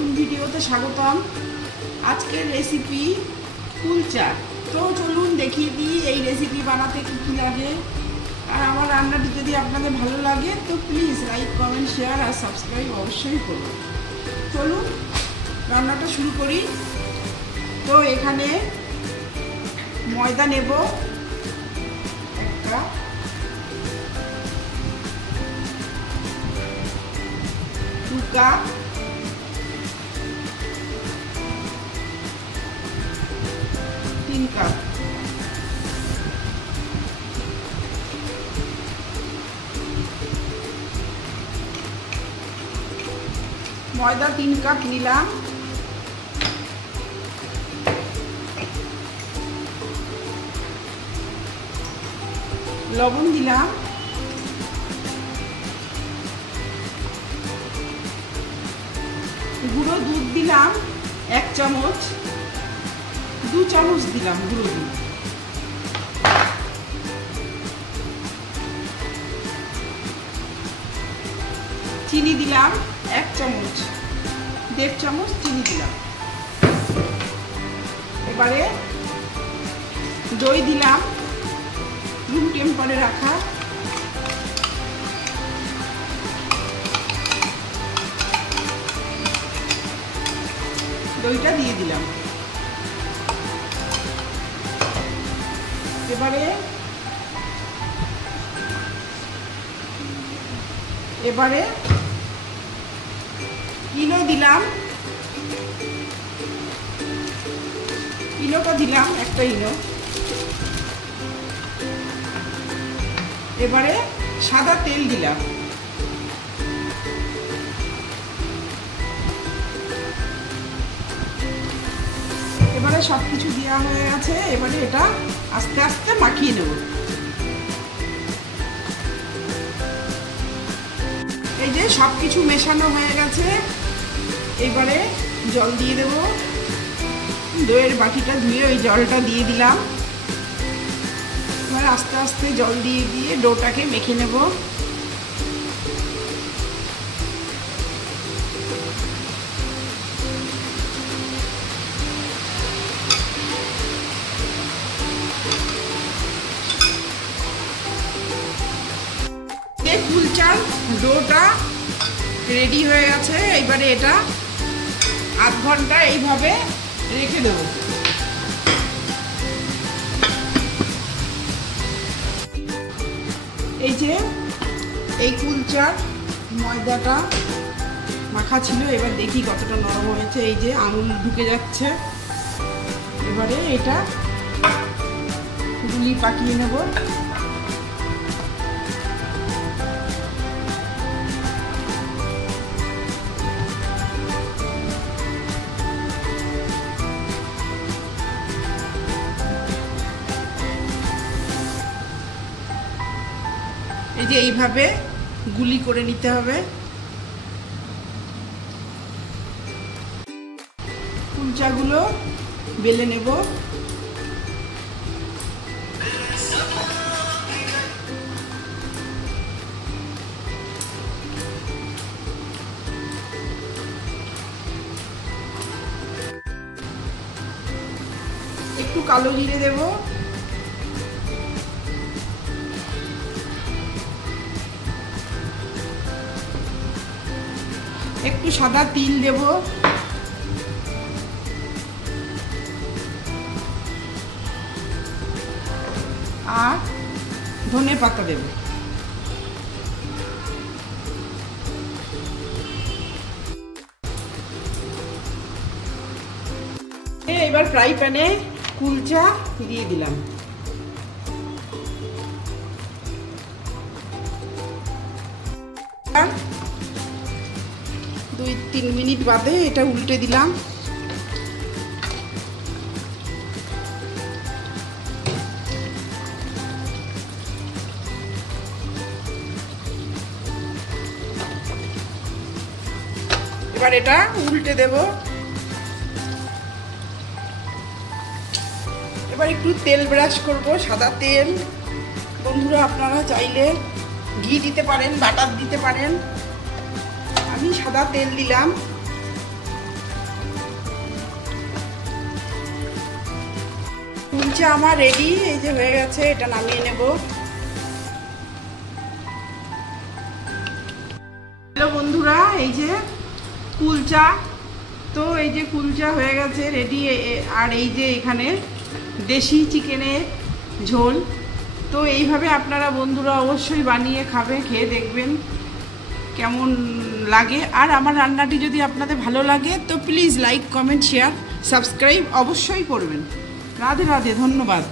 নতুন ভিডিওতে স্বাগতম। আজকের রেসিপি কুলচা। তো চলুন দেখিয়ে দিই এই রেসিপি বানাতে কী কী লাগে। আর আমার রান্নাটি যদি আপনাদের ভালো লাগে তো প্লিজ লাইক, কমেন্ট, শেয়ার আর সাবস্ক্রাইব অবশ্যই করুন। চলুন রান্নাটা শুরু করি। তো এখানে ময়দা নেব একটা, কাপ, তিন কাপ, ময়দা 3 কাপ নিলাম, লবণ দিলাম, গুঁড়ো দুধ দিলাম 1 চামচ, 2 চামচ দিলাম গুঁড়ো দুধ, চিনি দিলাম 1 চামচ, 1.5 চামচ চিনি দিলাম। এবারে দই দিলাম রুম টেম্পারে রাখা, দইটা দিয়ে দিলাম। এবারে ইনো দিলাম, ইনোটা দিলাম একটা ইনো। এবারে সাদা তেল দিলাম, এবারে সবকিছু দেওয়া হয়ে গেছে। এবারে এটা আস্তে আস্তে মাখিয়ে নেব। এই যে সবকিছু মেশানো হয়ে গেছে, এবারে জল দিয়ে দেব। দইয়ের বাটিটা ধুয়ে ওই জলটা দিয়ে দিলাম। এবার আস্তে আস্তে জল দিয়ে দিয়ে ডোটাকে মেখে নেব। কুলচার ডোটা রেডি হয়ে গেছে। এবারে এটা আধ ঘন্টা এইভাবে রেখে দেব। এই যে এই কুলচার ময়দাটা মাখা ছিল, এবার দেখি কতটা নরম হয়েছে। এই যে আঙুল ঢুকে যাচ্ছে। এবারে এটা গুলি পাকিয়ে নেব। এই যে এইভাবে গুলি করে নিতে হবে। কুলচাগুলো বেলে নেব। একটু কালো জিরে দেব, একটু সাদা তিল দেব, আর ধনে পাতা দেব। এবার ফ্রাই প্যানে কুলচা দিয়ে দিলাম। 2-3 মিনিট বাদে এটা উল্টে দিলাম। এবার এটা উল্টে দেব। এবার একটু তেল ব্রাশ করব, সাদা তেল। বন্ধুরা আপনারা চাইলে ঘি দিতে পারেন, বাটার দিতে পারেন। আমি সাদা তেল দিলাম। চা আমার রেডি, এই যে হয়ে গেছে, এটা নামিয়ে নেব। হ্যালো বন্ধুরা, এই যে কুলচা, তো এই যে কুলচা হয়ে গেছে রেডি। আর এই যে এখানে দেশি চিকেনের ঝোল। তো এইভাবে আপনারা বন্ধুরা অবশ্যই বানিয়ে খাবে, খেয়ে দেখবেন কেমন লাগে। আর আমার রান্নাটি যদি আপনাদের ভালো লাগে তো please like, comment, share, subscribe অবশ্যই করবেন। রাধে রাধে, ধন্যবাদ।